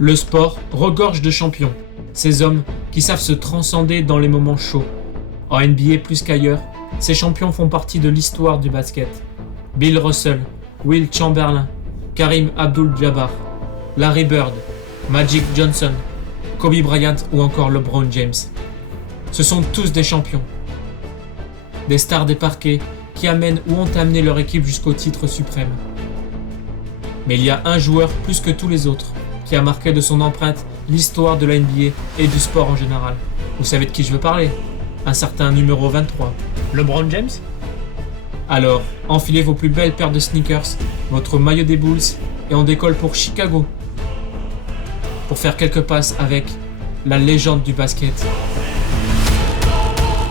Le sport regorge de champions, ces hommes qui savent se transcender dans les moments chauds. En NBA plus qu'ailleurs, ces champions font partie de l'histoire du basket. Bill Russell, Will Chamberlain, Kareem Abdul-Jabbar, Larry Bird, Magic Johnson, Kobe Bryant ou encore LeBron James. Ce sont tous des champions. Des stars des parquets qui amènent ou ont amené leur équipe jusqu'au titre suprême. Mais il y a un joueur plus que tous les autres qui a marqué de son empreinte l'histoire de la NBA et du sport en général. Vous savez de qui je veux parler ? Un certain numéro 23. LeBron James ? Alors, enfilez vos plus belles paires de sneakers, votre maillot des Bulls et on décolle pour Chicago. Pour faire quelques passes avec la légende du basket.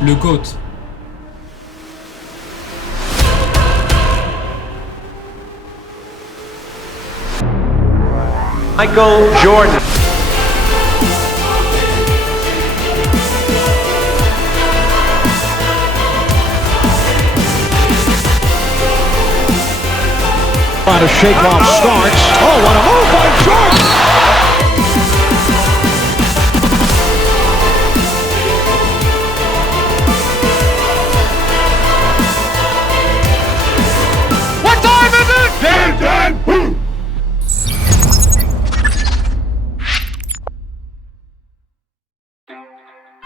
Le GOAT. Michael Jordan. A shake-off starts. Oh, what a move by Jordan! What time is it? 10-10.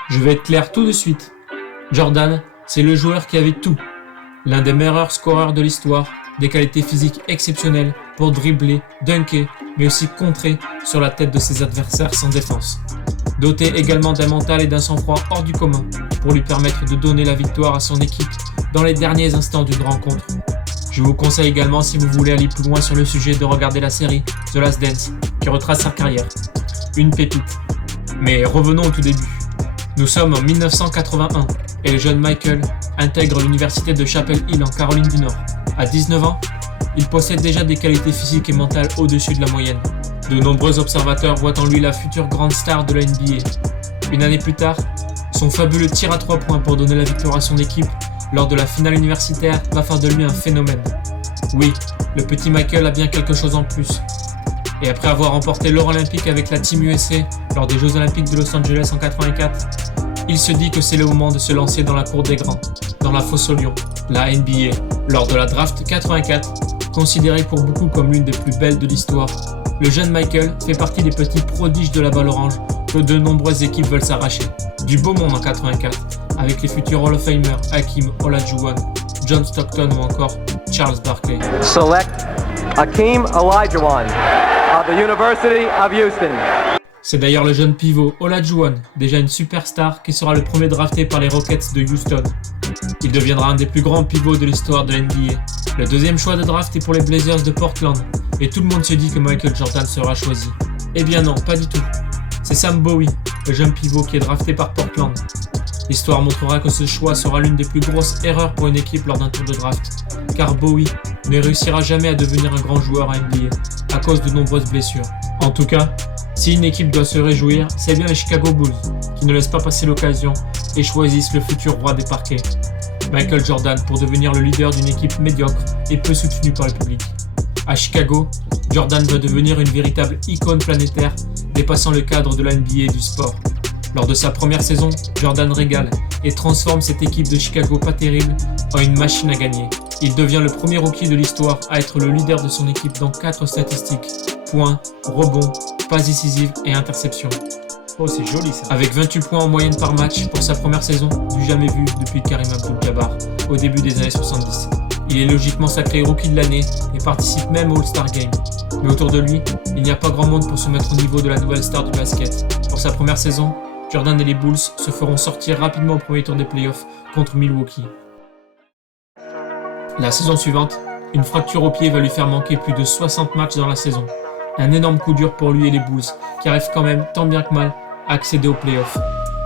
Je vais être clair tout de suite. Jordan, c'est le joueur qui avait tout. L'un des meilleurs scoreurs de l'histoire, des qualités physiques exceptionnelles pour dribbler, dunker, mais aussi contrer sur la tête de ses adversaires sans défense. Doté également d'un mental et d'un sang-froid hors du commun pour lui permettre de donner la victoire à son équipe dans les derniers instants d'une rencontre. Je vous conseille également, si vous voulez aller plus loin sur le sujet, de regarder la série The Last Dance qui retrace sa carrière. Une pépite. Mais revenons au tout début. Nous sommes en 1981 et le jeune Michael intègre l'université de Chapel Hill en Caroline du Nord. À 19 ans, il possède déjà des qualités physiques et mentales au-dessus de la moyenne. De nombreux observateurs voient en lui la future grande star de la NBA. Une année plus tard, son fabuleux tir à 3 points pour donner la victoire à son équipe lors de la finale universitaire va faire de lui un phénomène. Oui, le petit Michael a bien quelque chose en plus. Et après avoir remporté l'or olympique avec la Team USA lors des Jeux Olympiques de Los Angeles en 84, il se dit que c'est le moment de se lancer dans la cour des grands, dans la fosse aux lions, la NBA. Lors de la draft 84, considérée pour beaucoup comme l'une des plus belles de l'histoire, le jeune Michael fait partie des petits prodiges de la balle orange que de nombreuses équipes veulent s'arracher. Du beau monde en 84, avec les futurs Hall of Famers Hakeem Olajuwon, John Stockton ou encore Charles Barkley. Select Hakeem Olajuwon of the University of Houston. C'est d'ailleurs le jeune pivot Olajuwon, déjà une superstar, qui sera le premier drafté par les Rockets de Houston. Il deviendra un des plus grands pivots de l'histoire de l'NBA. Le deuxième choix de draft est pour les Blazers de Portland, et tout le monde se dit que Michael Jordan sera choisi. Eh bien non, pas du tout. C'est Sam Bowie, le jeune pivot qui est drafté par Portland. L'histoire montrera que ce choix sera l'une des plus grosses erreurs pour une équipe lors d'un tour de draft, car Bowie ne réussira jamais à devenir un grand joueur à NBA à cause de nombreuses blessures. En tout cas, si une équipe doit se réjouir, c'est bien les Chicago Bulls, qui ne laissent pas passer l'occasion et choisissent le futur roi des parquets, Michael Jordan, pour devenir le leader d'une équipe médiocre et peu soutenue par le public. À Chicago, Jordan va devenir une véritable icône planétaire, dépassant le cadre de la NBA et du sport. Lors de sa première saison, Jordan régale et transforme cette équipe de Chicago pas terrible en une machine à gagner. Il devient le premier rookie de l'histoire à être le leader de son équipe dans 4 statistiques: points, rebonds, passes décisives et interceptions. Oh, c'est joli ça. Avec 28 points en moyenne par match pour sa première saison, du jamais vu depuis Kareem Abdul-Jabbar au début des années 70. Il est logiquement sacré rookie de l'année et participe même au All-Star Game. Mais autour de lui, il n'y a pas grand monde pour se mettre au niveau de la nouvelle star du basket. Pour sa première saison, Jordan et les Bulls se feront sortir rapidement au premier tour des playoffs contre Milwaukee. La saison suivante, une fracture au pied va lui faire manquer plus de 60 matchs dans la saison. Un énorme coup dur pour lui et les Bulls, qui arrivent quand même, tant bien que mal, à accéder aux playoffs,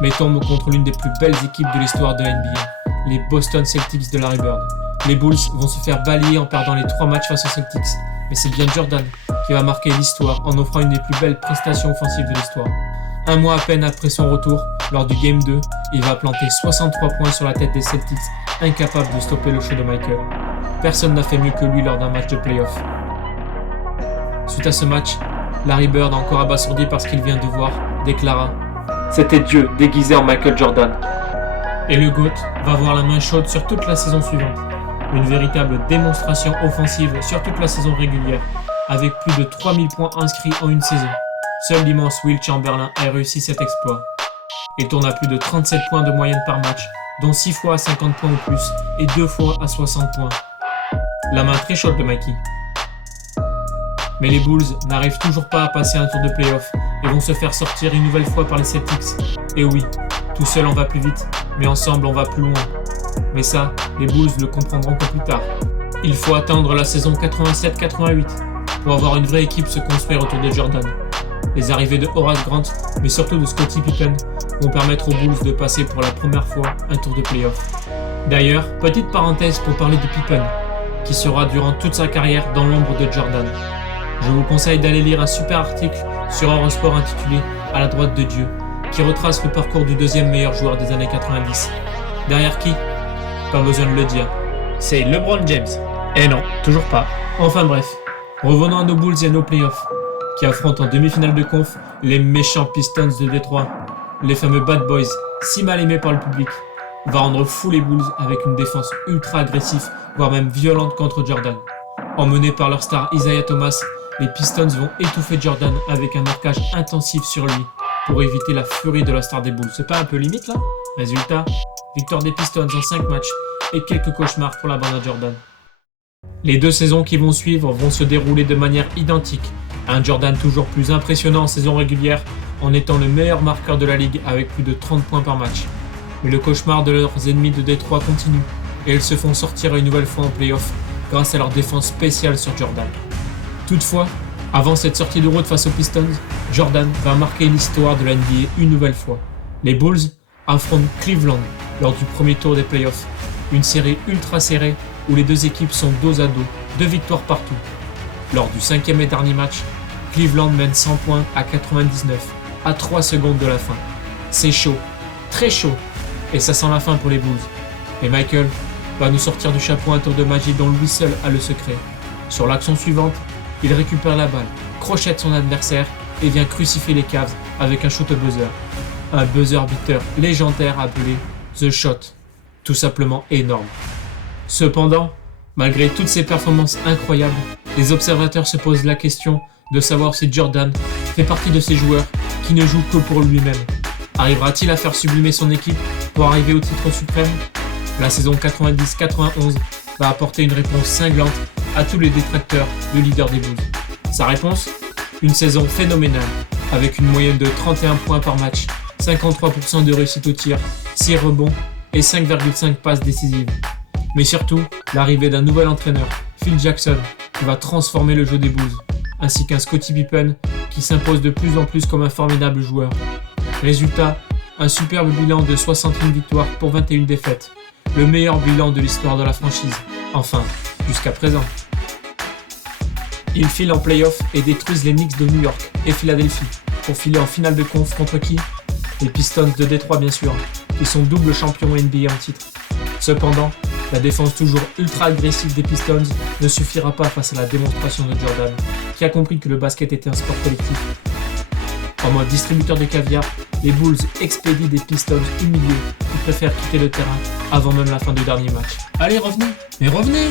mais tombent contre l'une des plus belles équipes de l'histoire de la NBA, les Boston Celtics de Larry Bird. Les Bulls vont se faire balayer en perdant les 3 matchs face aux Celtics, mais c'est bien Jordan qui va marquer l'histoire en offrant une des plus belles prestations offensives de l'histoire. Un mois à peine après son retour, lors du Game 2, il va planter 63 points sur la tête des Celtics, incapable de stopper le show de Michael. Personne n'a fait mieux que lui lors d'un match de playoff. Suite à ce match, Larry Bird, encore abasourdi par ce qu'il vient de voir, déclara « C'était Dieu déguisé en Michael Jordan ». Et le GOAT va avoir la main chaude sur toute la saison suivante. Une véritable démonstration offensive sur toute la saison régulière, avec plus de 3000 points inscrits en une saison. Seul l'immense Will Chamberlain a réussi cet exploit. Il tourne à plus de 37 points de moyenne par match, dont 6 fois à 50 points ou plus et 2 fois à 60 points. La main très chaude de Mikey. Mais les Bulls n'arrivent toujours pas à passer un tour de play-off et vont se faire sortir une nouvelle fois par les Celtics. Et oui, tout seul on va plus vite, mais ensemble on va plus loin. Mais ça, les Bulls le comprendront que plus tard. Il faut attendre la saison 87-88 pour avoir une vraie équipe se construire autour de Jordan. Les arrivées de Horace Grant, mais surtout de Scottie Pippen, vont permettre aux Bulls de passer pour la première fois un tour de play-off. D'ailleurs, petite parenthèse pour parler de Pippen, qui sera durant toute sa carrière dans l'ombre de Jordan. Je vous conseille d'aller lire un super article sur Eurosport intitulé « À la droite de Dieu », qui retrace le parcours du deuxième meilleur joueur des années 90. Derrière qui ? Pas besoin de le dire. C'est LeBron James. Eh non, toujours pas. Enfin bref, revenons à nos Bulls et à nos playoffs, qui affrontent en demi-finale de conf les méchants Pistons de Détroit. Les fameux Bad Boys, si mal aimés par le public, va rendre fou les Bulls avec une défense ultra agressive, voire même violente contre Jordan. Emmenés par leur star Isaiah Thomas, les Pistons vont étouffer Jordan avec un marquage intensif sur lui pour éviter la furie de la star des Bulls. C'est pas un peu limite là ? Résultat, victoire des Pistons en 5 matchs et quelques cauchemars pour la bande à Jordan. Les 2 saisons qui vont suivre vont se dérouler de manière identique. Un Jordan toujours plus impressionnant en saison régulière en étant le meilleur marqueur de la ligue avec plus de 30 points par match. Mais le cauchemar de leurs ennemis de Détroit continue et ils se font sortir une nouvelle fois en play-off grâce à leur défense spéciale sur Jordan. Toutefois, avant cette sortie de route face aux Pistons, Jordan va marquer l'histoire de la NBA une nouvelle fois. Les Bulls affrontent Cleveland lors du premier tour des playoffs, une série ultra serrée où les deux équipes sont dos à dos, 2 victoires partout. Lors du 5e et dernier match, Cleveland mène 100 points à 99, à 3 secondes de la fin. C'est chaud, très chaud, et ça sent la fin pour les Bulls. Et Michael va nous sortir du chapeau un tour de magie dont lui seul a le secret. Sur l'action suivante, il récupère la balle, crochette son adversaire et vient crucifier les Cavs avec un shoot au buzzer. Un buzzer beater légendaire appelé The Shot, tout simplement énorme. Cependant, malgré toutes ces performances incroyables, les observateurs se posent la question de savoir si Jordan fait partie de ces joueurs qui ne jouent que pour lui-même. Arrivera-t-il à faire sublimer son équipe pour arriver au titre suprême ? La saison 90-91 va apporter une réponse cinglante à tous les détracteurs du leader des Bulls. Sa réponse ? Une saison phénoménale, avec une moyenne de 31 points par match, 53% de réussite au tir, 6 rebonds et 5,5 passes décisives. Mais surtout, l'arrivée d'un nouvel entraîneur, Phil Jackson, qui va transformer le jeu des Bulls, ainsi qu'un Scottie Pippen qui s'impose de plus en plus comme un formidable joueur. Résultat, un superbe bilan de 61 victoires pour 21 défaites, le meilleur bilan de l'histoire de la franchise, enfin, jusqu'à présent. Ils filent en play-off et détruisent les Knicks de New York et Philadelphie, pour filer en finale de conf contre qui ? Les Pistons de Détroit bien sûr, qui sont double champions NBA en titre. Cependant, la défense toujours ultra agressive des Pistons ne suffira pas face à la démonstration de Jordan, qui a compris que le basket était un sport collectif. En mode distributeur de caviar, les Bulls expédient des Pistons humiliés qui préfèrent quitter le terrain avant même la fin du dernier match. Allez, revenez, mais revenez!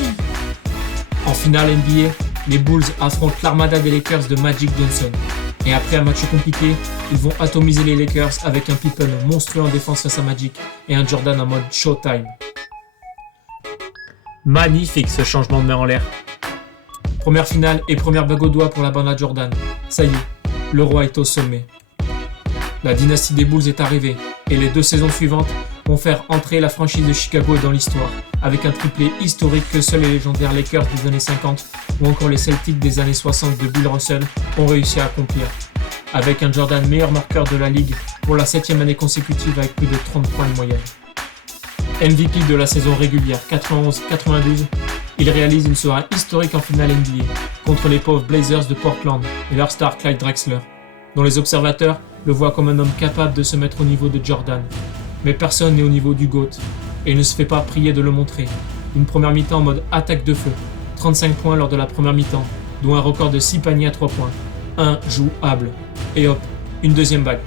En finale NBA, les Bulls affrontent l'armada des Lakers de Magic Johnson. Et après un match compliqué, ils vont atomiser les Lakers avec un Pippen monstrueux en défense face à Magic et un Jordan en mode Showtime. Magnifique ce changement de main en l'air. Première finale et première bague au doigt pour la bande à Jordan. Ça y est, le roi est au sommet. La dynastie des Bulls est arrivée et les 2 saisons suivantes vont faire entrer la franchise de Chicago dans l'histoire avec un triplé historique que seuls les légendaires Lakers des années 50 ou encore les Celtics des années 60 de Bill Russell ont réussi à accomplir. Avec un Jordan meilleur marqueur de la ligue pour la 7e année consécutive avec plus de 30 points de moyenne. MVP de la saison régulière 91-92, il réalise une soirée historique en finale NBA contre les pauvres Blazers de Portland et leur star Clyde Drexler, dont les observateurs le voient comme un homme capable de se mettre au niveau de Jordan. Mais personne n'est au niveau du GOAT, et il ne se fait pas prier de le montrer. Une première mi-temps en mode attaque de feu, 35 points lors de la première mi-temps, dont un record de 6 paniers à 3 points. Injouable. Et hop, une deuxième bague.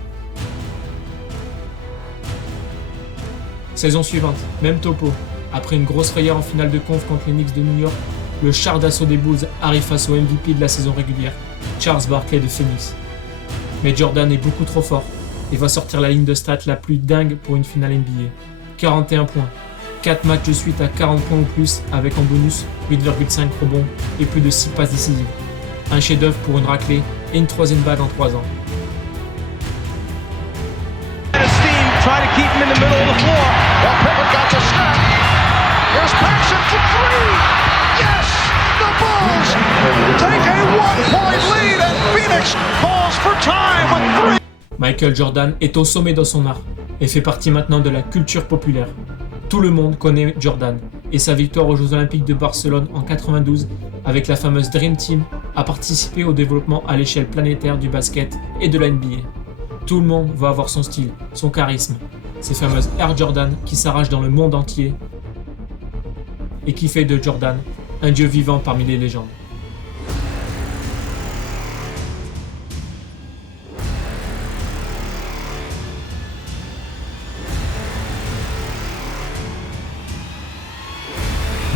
Saison suivante, même topo. Après une grosse frayeur en finale de conf contre les Knicks de New York, le char d'assaut des Bulls arrive face au MVP de la saison régulière, Charles Barkley de Phoenix. Mais Jordan est beaucoup trop fort et va sortir la ligne de stats la plus dingue pour une finale NBA. 41 points, 4 matchs de suite à 40 points ou plus avec en bonus 8,5 rebonds et plus de 6 passes décisives. Un chef-d'œuvre pour une raclée et une troisième bague en 3 ans. Try to keep him in the middle of the floor. Well, Pippen got the snap. Here's Paxson for three. Yes! The Bulls take a 1-point lead and Phoenix calls for time with 3. Michael Jordan est au sommet dans son art et fait partie maintenant de la culture populaire. Tout le monde connaît Jordan et sa victoire aux Jeux Olympiques de Barcelone en 92 avec la fameuse Dream Team a participé au développement à l'échelle planétaire du basket et de la NBA. Tout le monde va avoir son style, son charisme, ces fameuses Air Jordan qui s'arrachent dans le monde entier et qui fait de Jordan un dieu vivant parmi les légendes.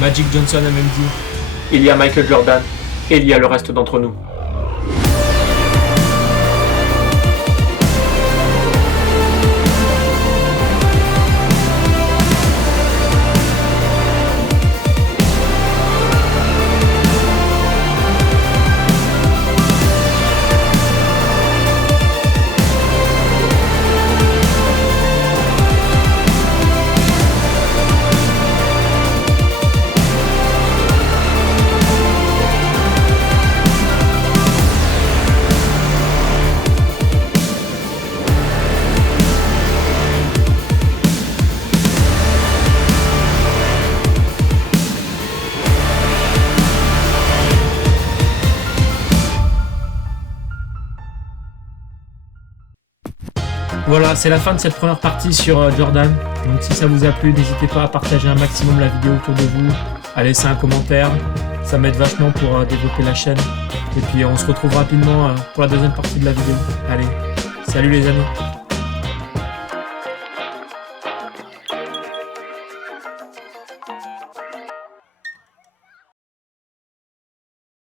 Magic Johnson a même dit « Il y a Michael Jordan et il y a le reste d'entre nous ». Voilà, c'est la fin de cette première partie sur Jordan. Donc si ça vous a plu, n'hésitez pas à partager un maximum la vidéo autour de vous, à laisser un commentaire, ça m'aide vachement pour développer la chaîne. Et puis on se retrouve rapidement pour la deuxième partie de la vidéo. Allez, salut les amis!